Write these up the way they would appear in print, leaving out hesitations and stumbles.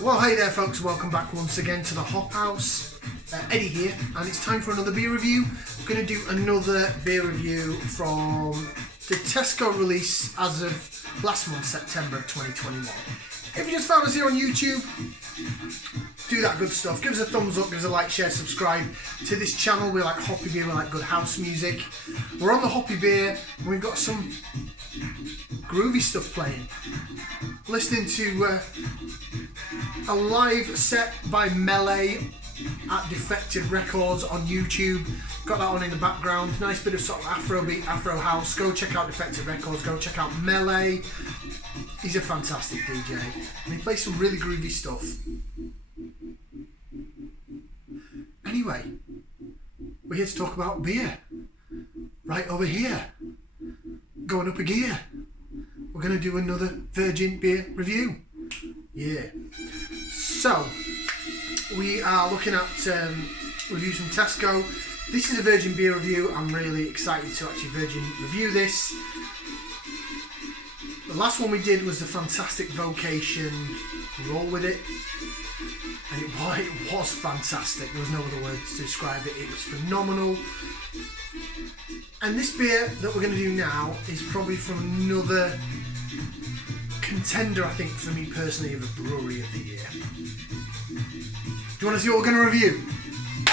Well, hey there folks, welcome back once again to the Hop House. Eddie here, and it's time for another beer review. We're going to do another beer review from the Tesco release as of last month, September of 2021. If you just found us here on YouTube, do that good stuff. Give us a thumbs up, give us a like, share, subscribe to this channel. We like hoppy beer, we like good house music. We're on the hoppy beer, and we've got some groovy stuff playing. Listening to a live set by Melee at Defected Records on YouTube. Got that on in the background. Nice bit of sort of Afrobeat, Afro house. Go check out Defected Records. Go check out Melee. He's a fantastic DJ, and he plays some really groovy stuff. Anyway, we're here to talk about beer. Right over here. Going up a gear. We're going to do another Virgin beer review. Yeah. So, we are looking at reviews from Tesco. This is a Virgin beer review. I'm really excited to actually Virgin review this. The last one we did was the fantastic Vocation Roll With It. And it was fantastic. There was no other words to describe it. It was phenomenal. And this beer that we're going to do now is probably from another contender, I think, for me personally, of a brewery of the year. Do you want to see what we're going to review?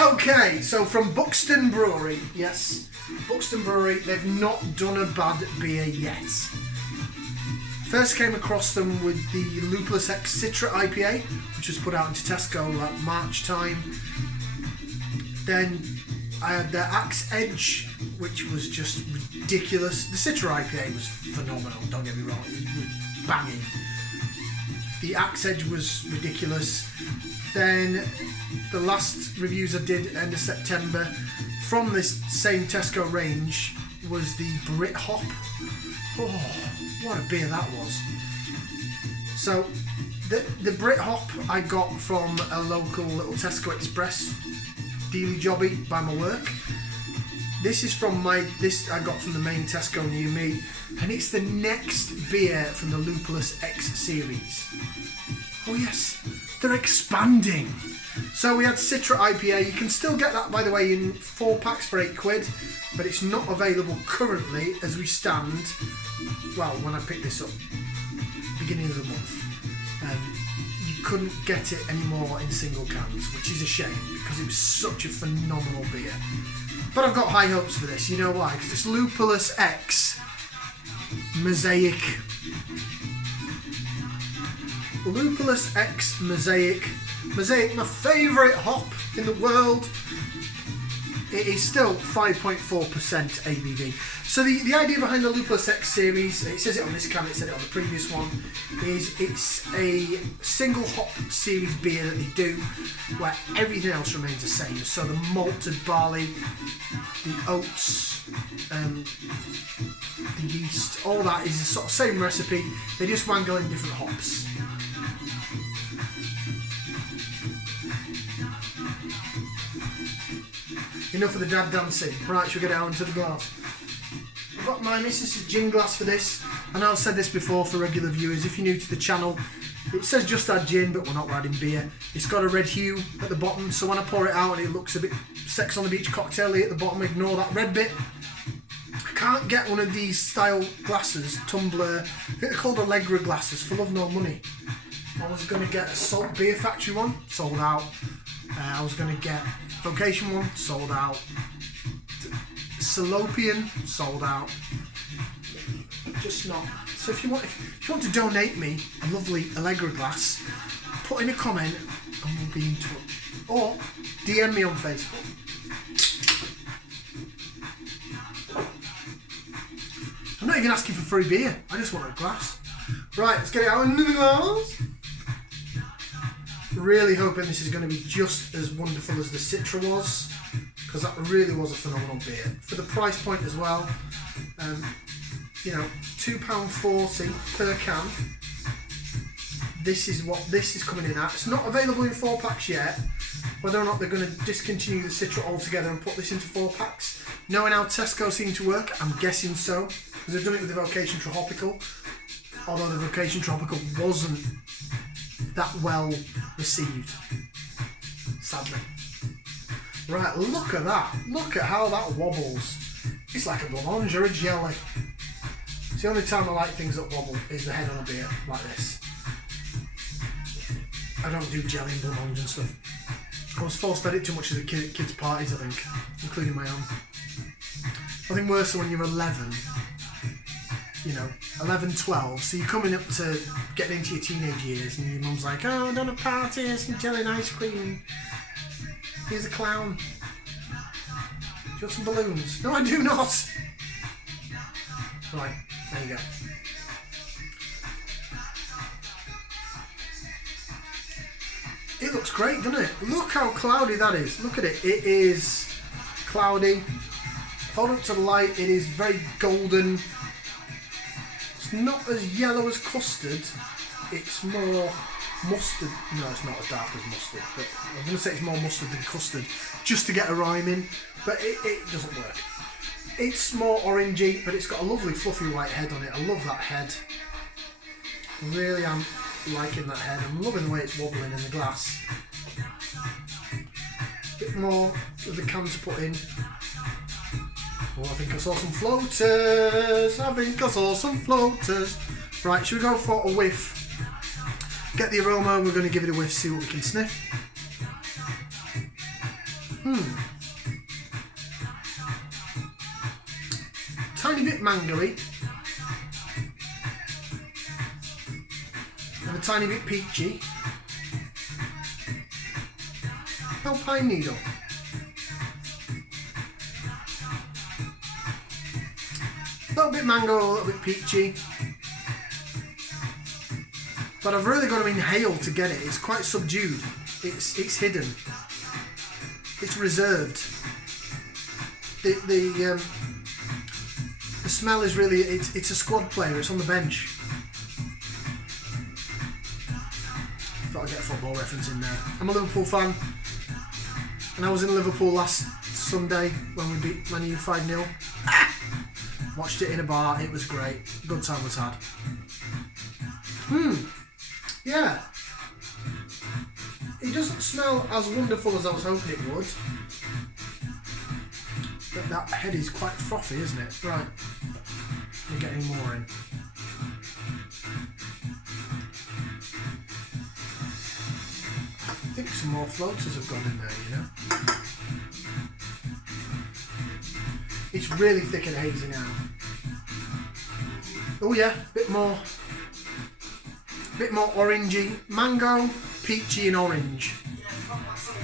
Okay, so from Buxton Brewery. Yes, Buxton Brewery. They've not done a bad beer yet. First came across them with the Lupulus X Citra IPA, which was put out into Tesco like March time. Then I had the Axe Edge, which was just ridiculous. The Citra IPA was phenomenal, don't get me wrong, it was banging. The Axe Edge was ridiculous. Then the last reviews I did end of September from this same Tesco range was the Brit Hop. Oh, what a beer that was. So the Brit Hop I got from a local little Tesco Express dealy jobby by my work. This is from this I got from the main Tesco near me, and it's the next beer from the Lupulus X series. Oh yes, they're expanding. So we had Citra IPA. You can still get that, by the way, in 4 packs for £8, but it's not available currently as we stand. Well, when I picked this up, beginning of the month. You couldn't get it anymore in single cans, which is a shame because it was such a phenomenal beer. But I've got high hopes for this. You know why? Because it's Lupulus X Mosaic. Lupulus X Mosaic. Mosaic, my favourite hop in the world. It is still 5.4% ABV. So the idea behind the Lupulus X series, it says it on this can, it said it on the previous one, is it's a single hop series beer that they do where everything else remains the same. So the malted barley, the oats, the yeast, all that is the sort of same recipe. They just wangle in different hops. Enough of the dad dancing. Right, should we get down to the glass? I've got my missus' gin glass for this. I know I've said this before for regular viewers. If you're new to the channel, it says just add gin, but we're not adding beer. It's got a red hue at the bottom, so when I pour it out and it looks a bit Sex on the Beach cocktail-y at the bottom, ignore that red bit. I can't get one of these style glasses, tumbler. I think they're called Allegra glasses, for love nor money. I was going to get a Salt Beer Factory one, sold out. I was going to get Vocation one, sold out. Salopian, sold out. Just not. So if you want to donate me a lovely Allegra glass, put in a comment and we'll be in touch. Or DM me on Facebook. I'm not even asking for free beer. I just want a glass. Right, let's get it out into the glass. Really hoping this is going to be just as wonderful as the Citra was, because that really was a phenomenal beer. For the price point as well, you know, £2.40 per can. This is what this is coming in at. It's not available in 4 packs yet. Whether or not they're going to discontinue the Citra altogether and put this into 4 packs. Knowing how Tesco seem to work, I'm guessing so, because they've done it with the Vocation Tropical. Although the Vocation Tropical wasn't that well received, sadly. Right, look at that. Look at how that wobbles. It's like a blancmange or a jelly. It's the only time I like things that wobble is the head on a beer, like this. I don't do jelly and blancmange and stuff. I was force-fed it too much at kids' parties, I think, including my own. Nothing worse than when you're 11, you know, 11, 12, so you're coming up to getting into your teenage years and your mum's like, oh, done a party, here's some jelly and ice cream. Here's a clown. Do you want some balloons? No, I do not. Right, there you go. It looks great, doesn't it? Look how cloudy that is. Look at it. It is cloudy. Hold up to the light. It is very golden. It's not as yellow as custard. It's more mustard. No, it's not as dark as mustard. But I'm going to say it's more mustard than custard, just to get a rhyme in. But it doesn't work. It's more orangey, but it's got a lovely fluffy white head on it. I love that head. Really am liking that head. I'm loving the way it's wobbling in the glass. A bit more of the can to put in. Oh, I think I saw some floaters. I think I saw some floaters. Right, should we go for a whiff? Get the aroma, we're going to give it a whiff, see what we can sniff. Tiny bit mangoey. And a tiny bit peachy. No pine needle. A little bit mango, a little bit peachy. But I've really got to inhale to get it. It's quite subdued. It's hidden. It's reserved. The smell is really, it's a squad player. It's on the bench. Thought I'd get a football reference in there. I'm a Liverpool fan, and I was in Liverpool last Sunday when we beat Man U 5-0. Watched it in a bar. It was great. Good time was had. Yeah. It doesn't smell as wonderful as I was hoping it would. But that head is quite frothy, isn't it? Right. Let me get any more in. I think some more floaters have gone in there, you know? It's really thick and hazy now. Oh yeah, bit more orangey. Mango, peachy and orange.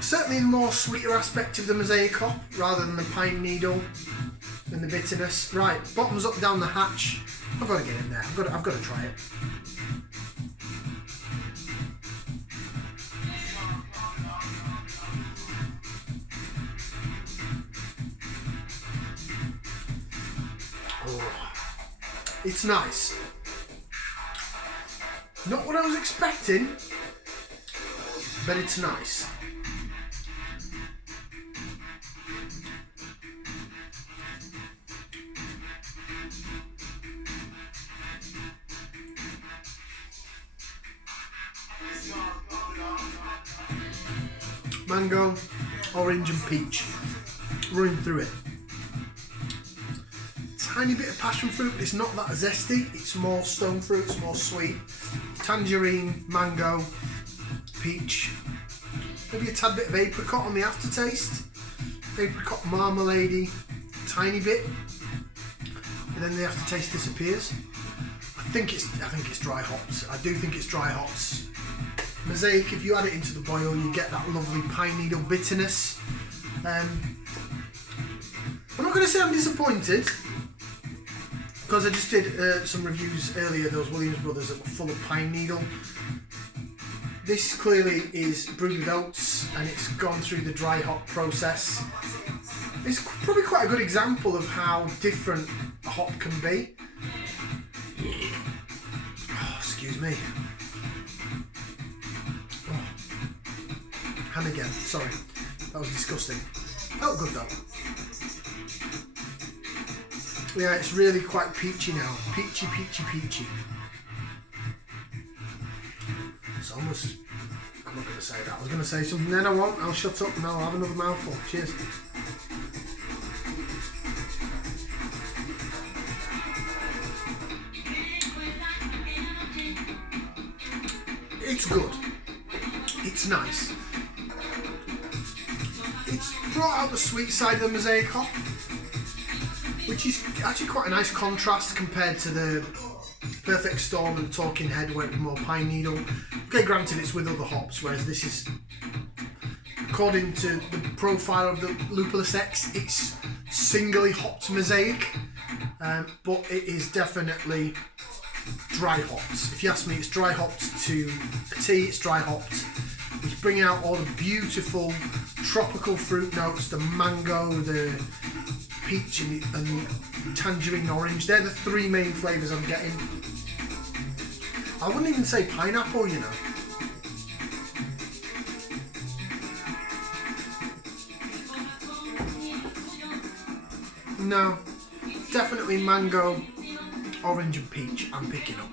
Certainly the more sweeter aspect of the Mosaic hop rather than the pine needle and the bitterness. Right, bottoms up down the hatch. I've got to get in there. I've got to try it. Oh, it's nice. Not what I was expecting, but it's nice. Mango, orange and peach running through it. Tiny bit of passion fruit, but it's not that zesty. It's more stone fruit, it's more sweet. Tangerine, mango, peach. Maybe a tad bit of apricot on the aftertaste. Apricot marmalade-y, tiny bit. And then the aftertaste disappears. I think it's dry hops. I do think it's dry hops. Mosaic, if you add it into the boil, you get that lovely pine needle bitterness. I'm not going to say I'm disappointed, because I just did some reviews earlier, those Williams Brothers that were full of pine needle. This clearly is brewed with oats and it's gone through the dry hop process. It's probably quite a good example of how different a hop can be. Oh, excuse me. Oh. And again, sorry. That was disgusting. Felt good though. Yeah, it's really quite peachy now. Peachy, peachy, peachy. So I'm not going to say that. I was going to say something, then I won't. I'll shut up and I'll have another mouthful. Cheers. It's good. It's nice. It's brought out the sweet side of the Mosaic hop, which is actually quite a nice contrast compared to the Perfect Storm and Talking Head, where it's more pine needle. Okay, granted it's with other hops, whereas this is, according to the profile of the Lupulus X, it's singly hopped Mosaic, but it is definitely dry hopped. If you ask me, it's dry hopped to a T. It's dry hopped. It's bringing out all the beautiful tropical fruit notes, the mango, the peach and tangerine orange. They're the three main flavours I'm getting. I wouldn't even say pineapple, you know. No, definitely mango, orange and peach I'm picking up.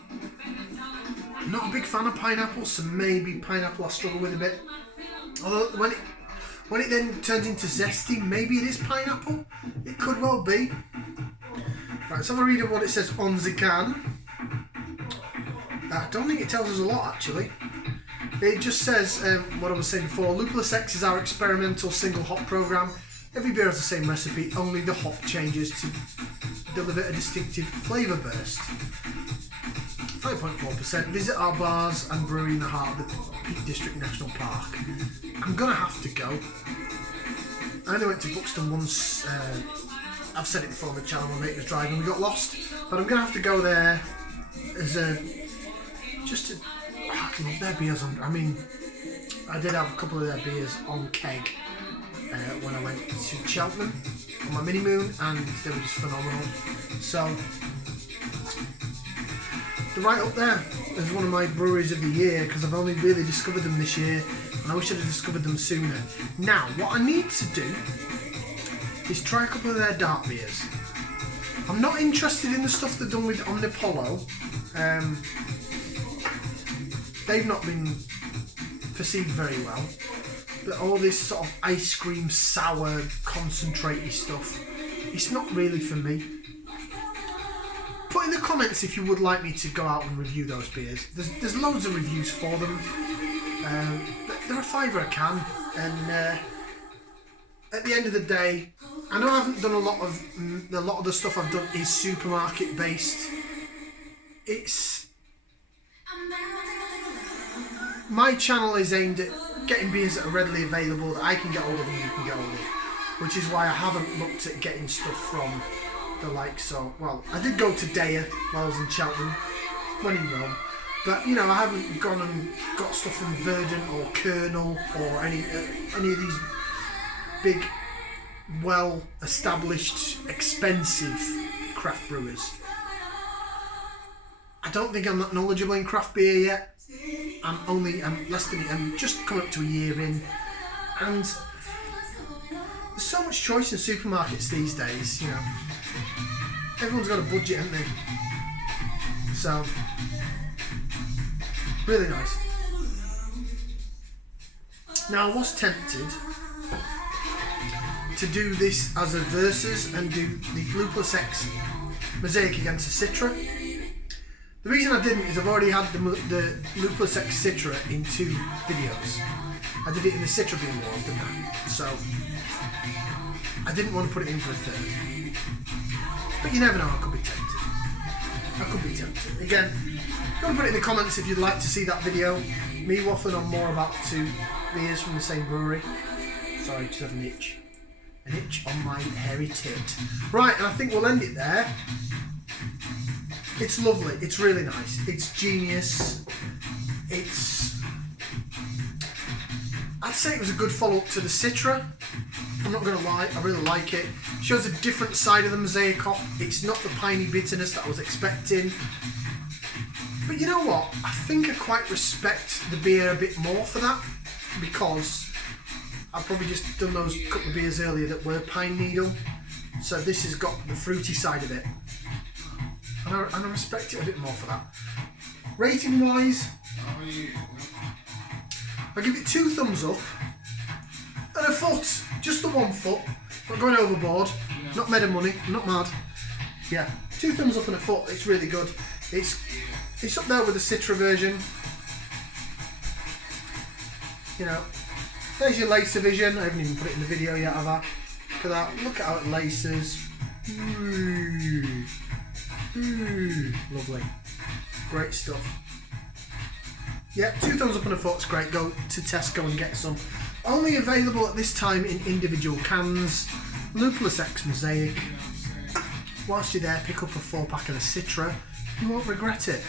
I'm not a big fan of pineapple, so maybe pineapple I struggle with a bit. Although when it then turns into zesty, maybe it is pineapple. It could well be. Right, let's have a read of what it says on the can. I don't think it tells us a lot, actually. It just says what I was saying before. Lupulus X is our experimental single hop program. Every beer has the same recipe, only the hop changes to deliver a distinctive flavour burst. 5.4%. Visit our bars and brewery in the heart of the Peak District National Park. I'm gonna have to go. I only went to Buxton once. I've said it before on the channel. My mate was driving, we got lost. But I'm gonna have to go there as a I love their beers on. I mean, I did have a couple of their beers on keg when I went to Cheltenham on my mini moon, and they were just phenomenal. So they're right up there as one of my breweries of the year, because I've only really discovered them this year, and I wish I'd have discovered them sooner. Now, what I need to do is try a couple of their dark beers. I'm not interested in the stuff they've done with Omnipollo. They've not been perceived very well. But all this sort of ice cream, sour, concentrate-y stuff, it's not really for me. Put in the comments if you would like me to go out and review those beers. There's loads of reviews for them. They're a £5 a can, and at the end of the day, I know I haven't done a lot of the stuff I've done is supermarket based. My channel is aimed at getting beers that are readily available, that I can get hold of and you can get hold of, which is why I haven't looked at getting stuff from the likes of, well, I did go to Daya while I was in Cheltenham, when in Rome, but you know, I haven't gone and got stuff from Verdant or Colonel or any of these big, well-established, expensive craft brewers. I don't think I'm that knowledgeable in craft beer yet. I'm just coming up to a year in, and there's so much choice in supermarkets these days, you know. Everyone's got a budget, haven't they? So, really nice. Now, I was tempted to do this as a versus and do the Lupulus X Mosaic against the Citra. The reason I didn't is I've already had the Lupulus X Citra in 2 videos. I did it in the Citra Beer Wars, didn't I? So, I didn't want to put it in for a third. But you never know, I could be tempted. Again, go and put it in the comments if you'd like to see that video. Me waffling on more about 2 beers from the same brewery. Sorry, just have an itch. An itch on my hairy tit. Right, and I think we'll end it there. It's lovely, it's really nice, it's genius, I'd say it was a good follow-up to the Citra. I'm not going to lie, I really like it. Shows a different side of the Mosaic hop. It's not the piney bitterness that I was expecting. But you know what, I think I quite respect the beer a bit more for that, because I've probably just done those couple of beers earlier that were pine needle. So this has got the fruity side of it. And I respect it a bit more for that. Rating wise, I'll give it 2 thumbs up and a foot, just the 1 foot. Not going overboard, not made of money, not mad. Yeah, 2 thumbs up and a foot. It's really good. It's up there with the Citra version. You know, there's your lacer vision. I haven't even put it in the video yet, have I? Look at that. Look at how it laces. Ooh. Ooh. Lovely. Great stuff. Yeah, 2 thumbs up and a foot's great. Go to Tesco and get some. Only available at this time in individual cans. Lupulus X Mosaic. Whilst you're there, pick up a 4-pack of the Citra. You won't regret it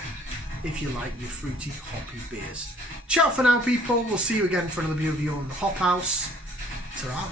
if you like your fruity, hoppy beers. Ciao for now, people. We'll see you again for another review on the Hop House. Ta-ra.